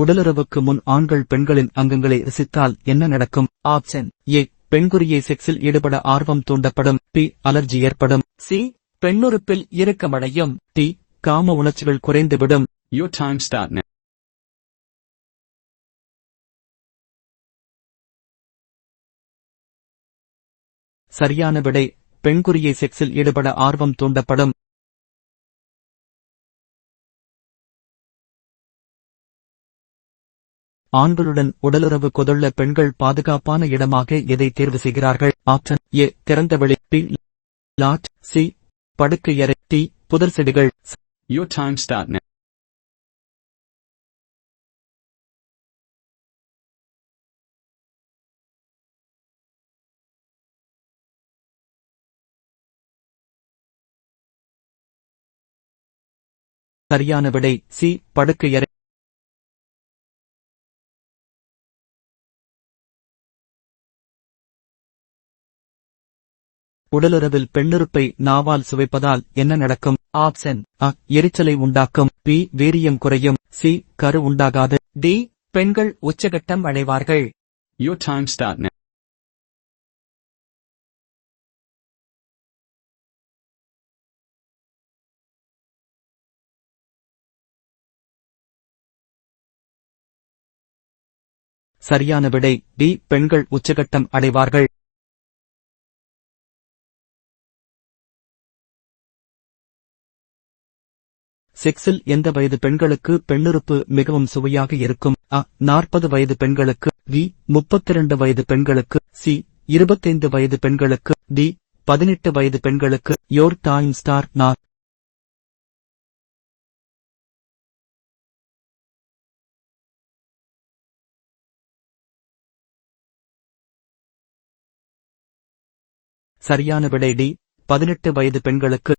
உடலுறவுக்கு முன் ஆண்கள் பெண்களின் அங்கங்களை ரசித்தால் என்ன நடக்கும்? Option A. பெண்குறியை செக்ஸில் ஈடுபட ஆர்வம் தூண்டப்படும். பி. அலர்ஜி ஏற்படும். சி. பெண்ணுறுப்பில் இறுக்கமடையும். டி. காம உணர்ச்சிகள் குறைந்துவிடும். Time start now. சரியான விடை பெண்குறியை செக்ஸில் ஈடுபட ஆர்வம் தூண்டப்படும். ஆண்களுடன் உடலுறவு கொதுள்ள பெண்கள் பாதுகாப்பான இடமாக எதை தேர்வு செய்கிறார்கள்? ஆப்ஷன் ஏ திறந்தவெளி பி லாட் சி படுக்கையறை டி புதர் செடிகள். Your time start now. சரியான விடை சி படுக்கையறை உடலுறவில் பெண்ணுறுப்பை நாவால் சுவைப்பதால் என்ன நடக்கும்? ஆப்ஷன் அ. எரிச்சலை உண்டாக்கும். பி. வீரியம் குறையும். சி. கரு உண்டாகாது. டி. பெண்கள் உச்சகட்டம் அடைவார்கள். Your time start now. சரியான விடை. டி. பெண்கள் உச்சகட்டம் அடைவார்கள். செக்ஸில் எந்த வயது பெண்களுக்கு பெண்ணுறுப்பு மிகவும் சுவையாக இருக்கும்? அ நாற்பது வயது பெண்களுக்கு வி முப்பத்திரண்டு வயது பெண்களுக்கு சி இருபத்தைந்து வயது பெண்களுக்கு டி பதினெட்டு வயது பெண்களுக்கு யோர் டைம் ஸ்டார் நார் சரியான விடை டி பதினெட்டு வயது பெண்களுக்கு